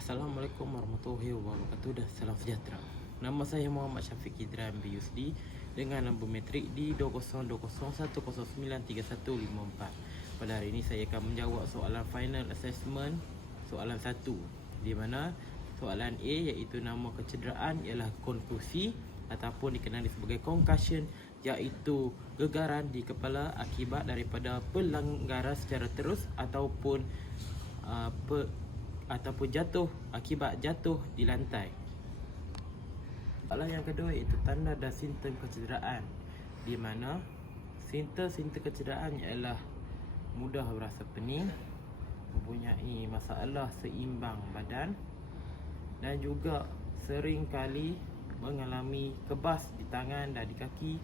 Assalamualaikum warahmatullahi wabarakatuh dan salam sejahtera. Nama saya Muhammad Syafiq Idran BUSD dengan nombor metrik di 2021093154. Pada hari ini saya akan menjawab soalan final assessment soalan 1, di mana soalan A iaitu nama kecederaan ialah kontusi ataupun dikenali sebagai concussion, iaitu gegaran di kepala akibat daripada pelanggaran secara terus ataupun jatuh akibat jatuh di lantai. Soalan yang kedua iaitu tanda dan simptom kecederaan, di mana simptom kecederaan ialah mudah berasa pening, mempunyai masalah seimbang badan dan juga sering kali mengalami kebas di tangan dan di kaki.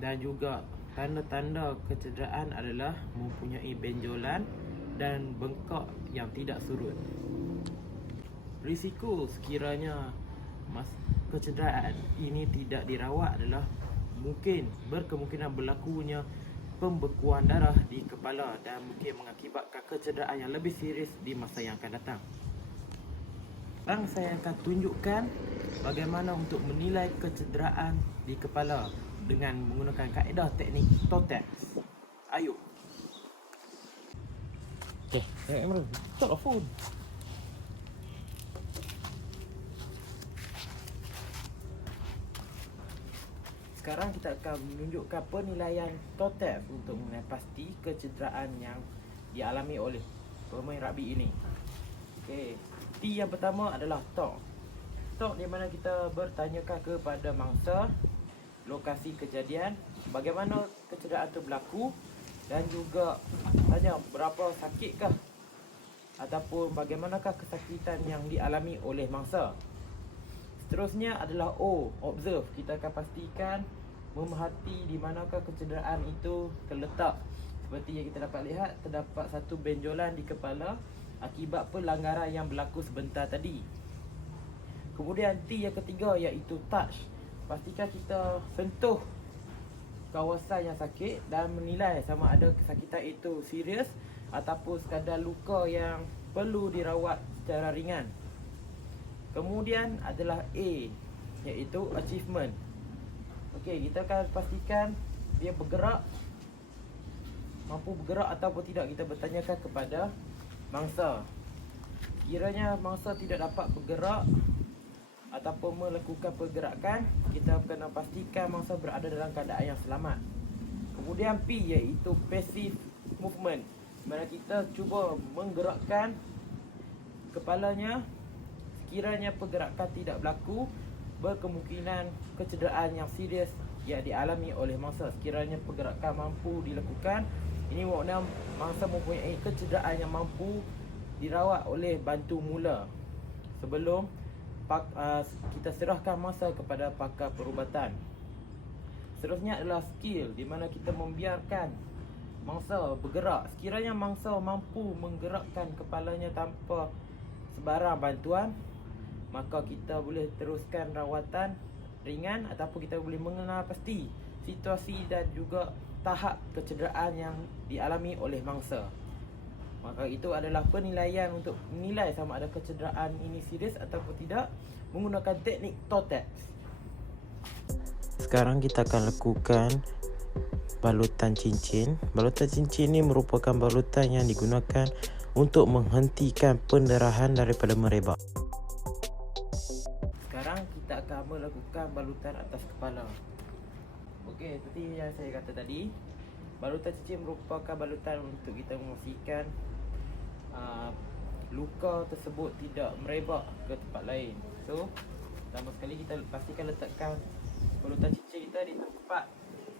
Dan juga tanda-tanda kecederaan adalah mempunyai benjolan dan bengkak yang tidak surut. Risiko sekiranya kecederaan ini tidak dirawat adalah berkemungkinan berlakunya pembekuan darah di kepala dan mungkin mengakibatkan kecederaan yang lebih serius di masa yang akan datang. Sekarang saya akan tunjukkan bagaimana untuk menilai kecederaan di kepala dengan menggunakan kaedah teknik TOTEX. Ayo. Okay, camera. Stop the phone. Sekarang kita akan menunjukkan penilaian TOTEX untuk menilai pasti kecederaan yang dialami oleh pemain rugby ini. Okey, T yang pertama adalah talk. Talk di mana kita bertanyakan kepada mangsa lokasi kejadian, bagaimana kecederaan itu berlaku, dan juga tanya berapa sakitkah ataupun bagaimanakah kesakitan yang dialami oleh mangsa. Seterusnya adalah O, observe. Kita akan pastikan memerhati di manakah kecederaan itu terletak. Seperti yang kita dapat lihat, terdapat satu benjolan di kepala akibat pelanggaran yang berlaku sebentar tadi. Kemudian T yang ketiga iaitu touch. Pastikan kita sentuh kawasan yang sakit dan menilai sama ada kesakitan itu serius ataupun sekadar luka yang perlu dirawat secara ringan. Kemudian adalah A, iaitu achievement. Okey, kita akan pastikan dia mampu bergerak ataupun tidak. Kita bertanyakan kepada mangsa. Kiranya mangsa tidak dapat bergerak ataupun melakukan pergerakan, kita kena pastikan mangsa berada dalam keadaan yang selamat. Kemudian P iaitu passive movement, mana kita cuba menggerakkan kepalanya. Sekiranya pergerakan tidak berlaku, berkemungkinan kecederaan yang serius yang dialami oleh mangsa. Sekiranya pergerakan mampu dilakukan, ini makna mangsa mempunyai kecederaan yang mampu dirawat oleh bantu mula sebelum kita serahkan mangsa kepada pakar perubatan. Seterusnya adalah skill, di mana kita membiarkan mangsa bergerak. Sekiranya mangsa mampu menggerakkan kepalanya tanpa sebarang bantuan, maka kita boleh teruskan rawatan ringan ataupun kita boleh mengenal pasti situasi dan juga tahap kecederaan yang dialami oleh mangsa. Maka itu adalah penilaian untuk menilai sama ada kecederaan ini serius ataupun tidak menggunakan teknik TOTEX. Sekarang kita akan lakukan balutan cincin. Balutan cincin ini merupakan balutan yang digunakan untuk menghentikan pendarahan daripada merebak. Sekarang kita akan melakukan balutan atas kepala. Okey, seperti yang saya kata tadi, balutan cincin merupakan balutan untuk kita memastikan luka tersebut tidak merebak ke tempat lain. So, pertama sekali kita pastikan letakkan balutan cincin kita di tempat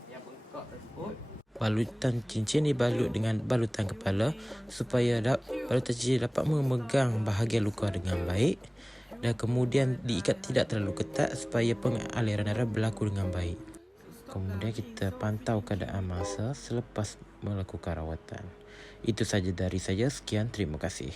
yang bengkak tersebut. Balutan cincin dibalut dengan balutan kepala supaya balutan cincin dapat memegang bahagian luka dengan baik, dan kemudian diikat tidak terlalu ketat supaya pengaliran darah berlaku dengan baik. Kemudian kita pantau keadaan mangsa selepas melakukan rawatan. Itu saja dari saya. Sekian, terima kasih.